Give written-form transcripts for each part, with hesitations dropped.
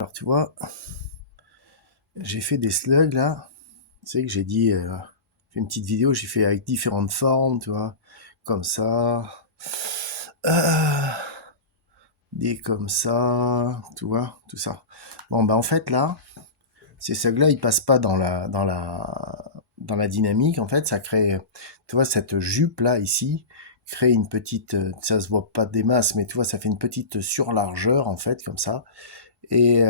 Alors tu vois, j'ai fait des slugs là. Tu sais que j'ai dit, fait une petite vidéo, j'ai fait avec différentes formes, tu vois, comme ça, euh, des comme ça, tu vois, tout ça. Bon bah en fait là, ces slugs là, ils passent pas dans la dynamique. En fait, ça crée, tu vois, cette jupe là ici crée une petite, ça se voit pas des masses, mais tu vois, ça fait une petite surlargeur en fait comme ça. Et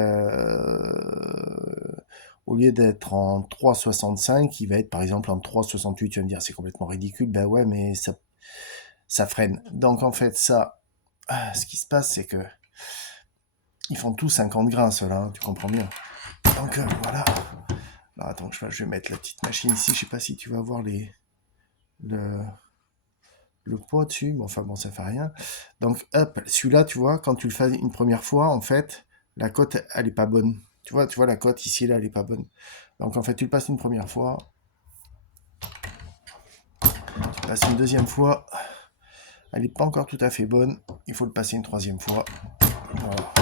au lieu d'être en 3,65, il va être par exemple en 3,68. Tu vas me dire, c'est complètement ridicule. Ben ouais, mais ça freine. Donc en fait, ça, ce qui se passe, c'est que ils font tous 50 grains, ceux-là, hein, tu comprends bien. Donc voilà. Alors, attends, je vais mettre la petite machine ici. Je sais pas si tu vas voir le, le poids dessus, mais enfin bon, ça fait rien. Donc hop, celui-là, tu vois, quand tu le fais une première fois, en fait, la cote, elle est pas bonne. Tu vois, la cote ici, là, elle est pas bonne. Donc en fait, tu le passes une première fois, tu le passes une deuxième fois, elle est pas encore tout à fait bonne, il faut le passer une troisième fois. Voilà.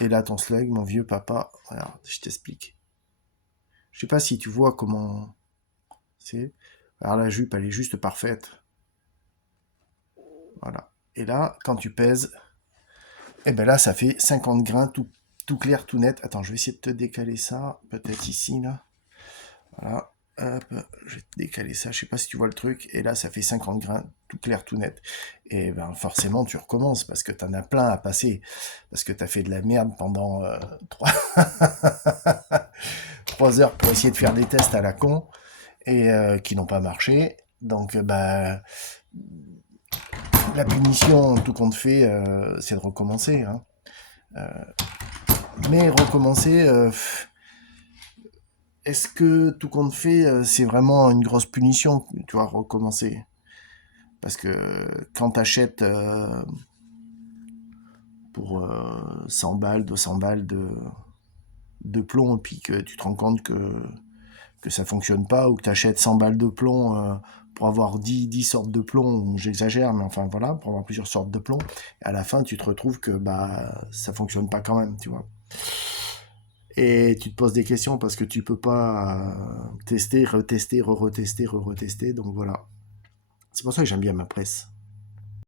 Et là, ton slug, mon vieux papa, regarde, je t'explique. Je sais pas si tu vois comment c'est. Alors la jupe, elle est juste parfaite. Voilà. Et là, quand tu pèses, et ben là, ça fait 50 grains tout clair, tout net. Attends, je vais essayer de te décaler ça. Peut-être ici, là. Voilà. Hop, je vais te décaler ça. Je sais pas si tu vois le truc. Et là, ça fait 50 grains, tout clair, tout net. Et ben forcément, tu recommences parce que t'en as plein à passer. Parce que t'as fait de la merde pendant 3... 3 heures pour essayer de faire des tests à la con et qui n'ont pas marché. Donc, bah, la punition, tout compte fait, c'est de recommencer, hein. Mais recommencer, est-ce que tout compte fait, c'est vraiment une grosse punition, tu vois, recommencer? Parce que quand t'achètes pour 100 balles, 200 balles de plomb, et puis que tu te rends compte que ça fonctionne pas, ou que t'achètes 100 balles de plomb pour avoir 10 sortes de plomb, j'exagère, mais enfin voilà, pour avoir plusieurs sortes de plomb, et à la fin tu te retrouves que bah ça fonctionne pas quand même, tu vois. Et tu te poses des questions parce que tu peux pas tester, retester, re-retester, re-retester. Donc voilà. C'est pour ça que j'aime bien ma presse.